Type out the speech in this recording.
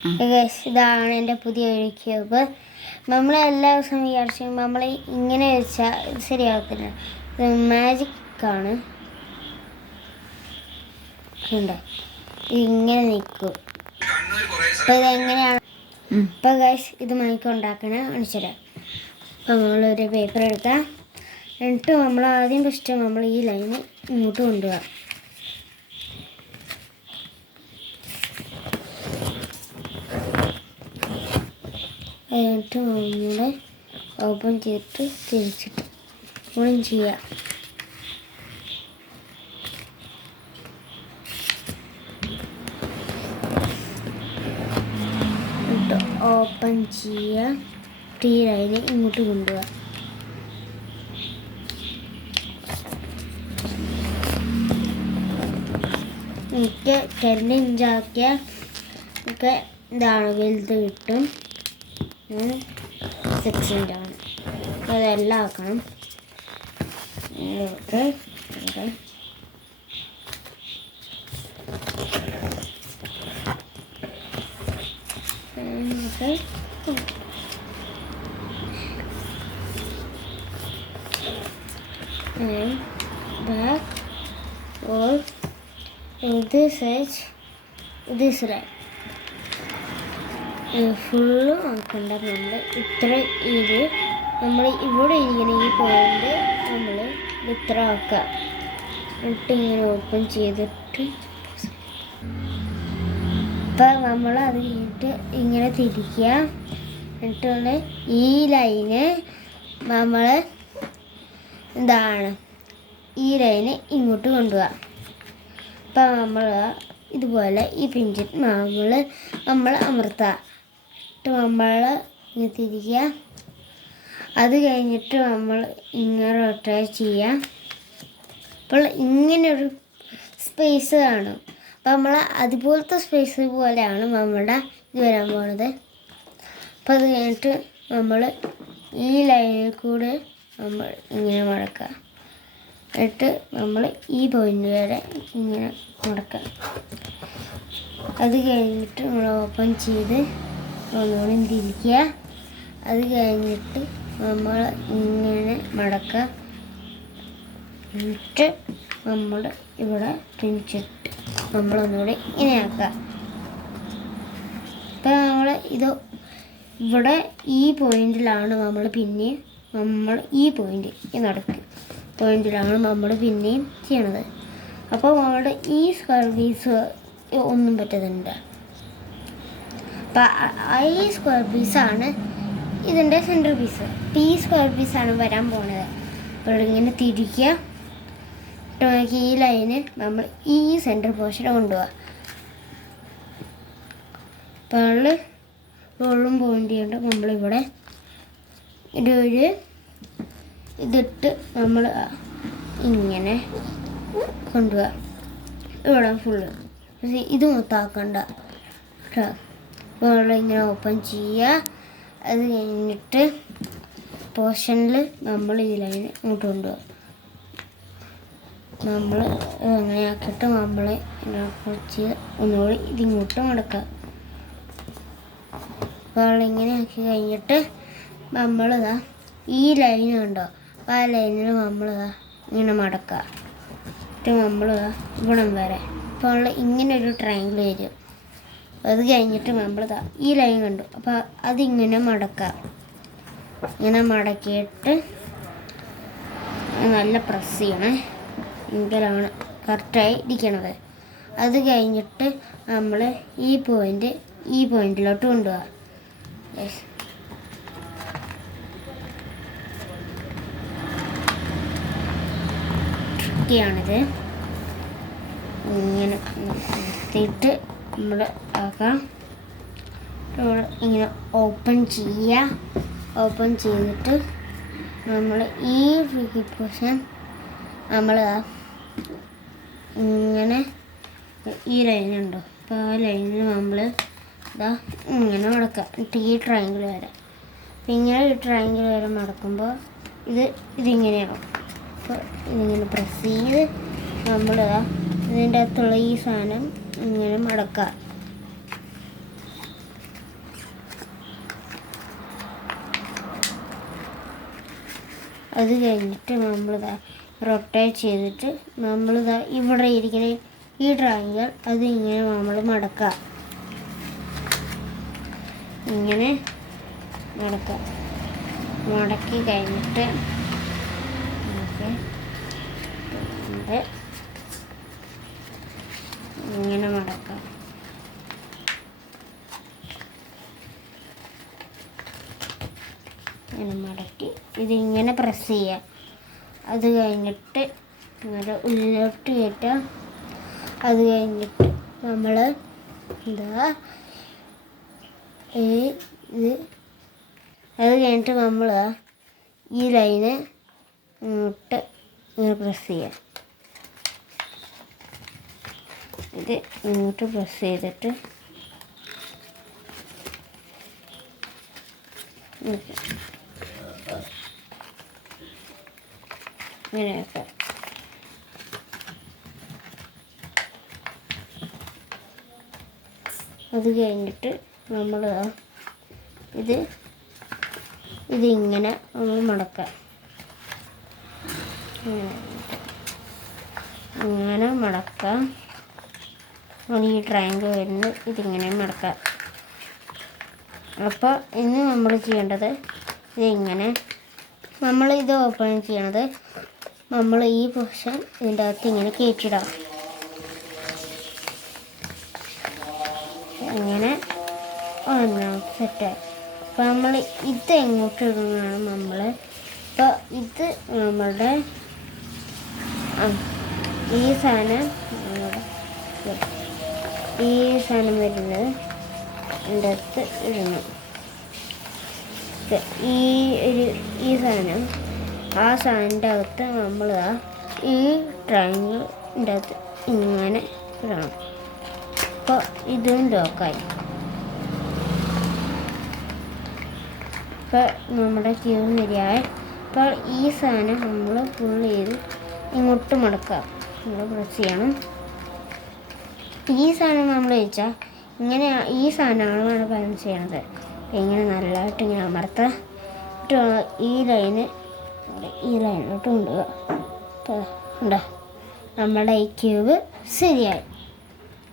ഇതാണ് എൻ്റെ പുതിയ ഒരു ക്യൂബ്. നമ്മൾ എല്ലാ ദിവസവും വിചാരിച്ചു നമ്മൾ ഇങ്ങനെ വെച്ചാൽ ഇത് ശരിയാകത്തില്ല. ഇത് മാജിക്കാണ്. ഇങ്ങനെ നിൽക്കും. അപ്പോൾ ഇതെങ്ങനെയാണ് ഇപ്പോൾ ഗൈസ് ഇത് മൈക്ക് ഉണ്ടാക്കണേ കാണിച്ചുതരാം. അപ്പോൾ നമ്മളൊരു പേപ്പർ എടുക്കാം. എന്നിട്ട് നമ്മൾ ആദ്യം ഫസ്റ്റ് നമ്മൾ ഈ ലൈന് ഇങ്ങോട്ട് കൊണ്ടുപോകാം. എന്നിട്ട് നമ്മൾ ഓപ്പൺ ചെയ്തിട്ട് തിരിച്ചിട്ട് ഓൺ ചെയ്യാം. എന്നിട്ട് ഓപ്പൺ ചെയ്യുക. ഈ ലൈന് ഇങ്ങോട്ട് കൊണ്ടുപോകാം. എനിക്ക് 10 ഇഞ്ചാക്കിയ ഒക്കെ ഇതാണ് വലുത് കിട്ടും. 6 ഇഞ്ചാണ്. അതെല്ലാം ആക്കണം. Back or this edge, this right. Full ആക്കണ്ട. നമ്മൾ ഇത്ര ഇത് നമ്മൾ ഇവിടെ ഇരിക്കുന്ന ഈ പോയിൻ്റ് നമ്മൾ ഇത്ര ആക്കുക. എന്നിട്ട് ഇങ്ങനെ ഓപ്പൺ ചെയ്തിട്ട് ഇപ്പം നമ്മൾ അത് കഴിഞ്ഞിട്ട് ഇങ്ങനെ തിരിക്കുക. എന്നിട്ട് ഈ ലൈന് നമ്മൾ എന്താണ് ഈ ലൈന് ഇങ്ങോട്ട് കൊണ്ടുപോകാം. അപ്പം നമ്മൾ ഇതുപോലെ ഈ പിഞ്ചിട്ട് നമ്മൾ അമർത്തുക. നമ്മൾ ഇങ്ങനെ തിരിക്കുക. അത് കഴിഞ്ഞിട്ട് നമ്മൾ ഇങ്ങനെ റൊട്ടേറ്റ് ചെയ്യുക. അപ്പോൾ ഇങ്ങനൊരു സ്പേസ് കാണും. അപ്പോൾ നമ്മൾ അതുപോലത്തെ സ്പേസ് പോലെയാണ് നമ്മളുടെ ഇത് വരാൻ പോകുന്നത്. അപ്പോൾ അത് കഴിഞ്ഞിട്ട് നമ്മൾ ഈ ലൈനിൽ കൂടെ നമ്മൾ ഇങ്ങനെ മടക്കുക. എന്നിട്ട് നമ്മൾ ഈ പോയിൻ്റ് വരെ ഇങ്ങനെ മടക്കുക. അത് കഴിഞ്ഞിട്ട് നമ്മൾ ഓപ്പൺ ചെയ്ത് ഒന്നുകൂടി തിരിക്കുക. അത് കഴിഞ്ഞിട്ട് നമ്മൾ ഇങ്ങനെ മടക്കുക. എന്നിട്ട് നമ്മൾ ഇവിടെ പിഞ്ചിട്ട് നമ്മളൊന്നുകൂടി ഇങ്ങനെ ആക്കുക. ഇപ്പം നമ്മൾ ഇത് ഇവിടെ ഈ പോയിന്റിലാണ് നമ്മൾ പിന്നെയും ഈ പോയിന്റ് ഈ നടക്ക് പോയിന്റിലാണ് നമ്മൾ പിന്നെയും ചെയ്യണത്. അപ്പോൾ നമ്മുടെ ഈ സ്ക്വയർ പീസ് ഒന്നും പറ്റുന്നുണ്ട്. അപ്പം ഈ സ്ക്വയർ പീസാണ് ഇതിൻ്റെ സെൻറ്റർ പീസ്. ഈ സ്ക്വയർ പീസാണ് വരാൻ പോണത്. അപ്പോൾ ഇങ്ങനെ തിരിക്കുക. നമുക്ക് ഈ ലൈന് നമ്മൾ ഈ സെൻറ്റർ പോർഷനെ കൊണ്ടുപോകാം. അപ്പോൾ നമ്മൾ റോളും പോയിൻ്റ് ചെയ്യേണ്ട നമ്മളിവിടെ ഒരു ഇതിട്ട് നമ്മൾ ഇങ്ങനെ കൊണ്ടുപോകാം. ഇവിടെ ഫുള്ള് ഇത് മൊത്തമാക്കണ്ട. അപ്പോൾ ഇങ്ങനെ ഓപ്പൺ ചെയ്യുക. അത് കഴിഞ്ഞിട്ട് പോർഷനിൽ നമ്മൾ ഈ ലൈന് ഇങ്ങോട്ട് കൊണ്ടുപോകാം. നമ്മൾ അങ്ങനെ ആക്കിയിട്ട് നമ്മൾ കുറച്ച് ഒന്നുകൂടി ഇതിങ്ങോട്ട് മടക്കുക. അപ്പോൾ ഇങ്ങനെ ആക്കി കഴിഞ്ഞിട്ട് നമ്മളിതാ ഈ ലൈൻ കണ്ടോ, അപ്പോൾ ആ ലൈനിൽ നമ്മളിതാ ഇങ്ങനെ മടക്കുക. എന്നിട്ട് നമ്മളിതാ ഇവിടം വരെ അപ്പോൾ ഇങ്ങനെ ഒരു ട്രയാങ്കിൾ വരും. അത് കഴിഞ്ഞിട്ട് നമ്മളിതാ ഈ ലൈൻ കണ്ടു. അപ്പോൾ അതിങ്ങനെ മടക്കുക. ഇങ്ങനെ മടക്കിയിട്ട് നല്ല പ്രസ് ചെയ്യണേ. എങ്കിലാണ് കറക്റ്റായി ഇരിക്കണത്. അത് കഴിഞ്ഞിട്ട് നമ്മൾ ഈ പോയിന്റിലോട്ട് കൊണ്ടുപോകാം. ട്രിക്കിയാണിത്. ഇങ്ങനെ നിർത്തിയിട്ട് നമ്മൾ ആക്കാം. ഇങ്ങനെ ഓപ്പൺ ചെയ്യുക. ഓപ്പൺ ചെയ്തിട്ട് നമ്മൾ ഈ പോർഷൻ നമ്മൾ ഇങ്ങനെ ഈ ലൈനുണ്ടോ, അപ്പോൾ ആ ലൈനിൽ നമ്മൾ ഇതാ ഇങ്ങനെ മടക്കുക. എന്നിട്ട് ഈ ട്രയാങ്കിൾ വരെ അപ്പം ഇങ്ങനെ ഈ ട്രയാങ്കിൾ വരെ മടക്കുമ്പോൾ ഇതിങ്ങനെയാവും. അപ്പോൾ ഇതിങ്ങനെ പ്രസ് ചെയ്ത് നമ്മൾ ഇതിൻ്റെ അകത്തുള്ള ഈ സാധനം ഇങ്ങനെ മടക്കുക. അത് കഴിഞ്ഞിട്ട് നമ്മളിതാ റൊട്ടേറ്റ് ചെയ്തിട്ട് നമ്മളിതാ ഇവിടെ ഇരിക്കുന്ന ഈ ട്രയാങ്കിൾ അത് ഇങ്ങനെ നമ്മൾ മടക്കുക, ഇങ്ങനെ മടക്കുക. മടക്കി കഴിഞ്ഞിട്ട് ഇങ്ങനെ മടക്കാം. ഇങ്ങനെ മടക്കി ഇതിങ്ങനെ പ്രസ് ചെയ്യുക. അത് കഴിഞ്ഞിട്ട് ഇങ്ങനെ ഉള്ളിലോട്ട് കയറ്റുക. അത് കഴിഞ്ഞിട്ട് നമ്മൾ എന്താ ഇത് അത് കഴിഞ്ഞിട്ട് നമ്മൾ ഈ ലൈന് ഇങ്ങോട്ട് ഇങ്ങനെ പ്രസ് ചെയ്യുക. ഇത് ഇങ്ങോട്ട് പ്രസ് ചെയ്തിട്ട് ഇങ്ങനെയൊക്കെ അത് കഴിഞ്ഞിട്ട് നമ്മൾ ഇതിങ്ങനെ നമ്മൾ മടക്കാം. ഇങ്ങനെ മടക്കാം. ഈ ട്രയാങ്കിൾ വരുന്നത് ഇതിങ്ങനെ മടക്കാം. അപ്പോൾ ഇനി നമ്മൾ ചെയ്യേണ്ടത് ഇതിങ്ങനെ ഇത് ഓപ്പൺ ചെയ്യണത് നമ്മൾ ഈ പോർഷൻ ഇതിൻ്റെ അകത്ത് ഇങ്ങനെ കയറ്റിടാം. ഇങ്ങനെ സെറ്റായി. അപ്പോൾ നമ്മൾ ഇത് എങ്ങോട്ട് ഇടുന്നതാണ് നമ്മൾ. ഇപ്പോൾ ഇത് നമ്മളുടെ ഈ സാധനം വരുന്നത് ഇതിൻ്റെ അകത്ത് ഇടണം. ഈ സാധനം ആ സാധനത്തിൻ്റെ അകത്ത് നമ്മൾ ഈ ട്രയാങ്കിളിൻ്റെ അകത്ത് ഇങ്ങനെ ഇടണം. അപ്പോൾ ഇതും ലോക്കായി. ഇപ്പോൾ നമ്മുടെ ക്യൂബ് ശരിയായി. അപ്പോൾ ഈ സാധനം നമ്മൾ ഫുൾ ചെയ്ത് ഇങ്ങോട്ട് മടക്കുക. നമ്മൾ പ്രസ് ചെയ്യണം. ഈ സാധനം നമ്മൾ വെച്ചാൽ ഇങ്ങനെ ഈ സാധനങ്ങളാണ് ബാലൻസ് ചെയ്യണത്. ഇങ്ങനെ നല്ലതായിട്ട് ഇങ്ങനെ അമർത്തുക. ഈ ലൈനിലോട്ട് കൊണ്ടുപോവുക. അപ്പോൾ ഉണ്ടോ നമ്മുടെ ഈ ക്യൂബ് ശരിയായി.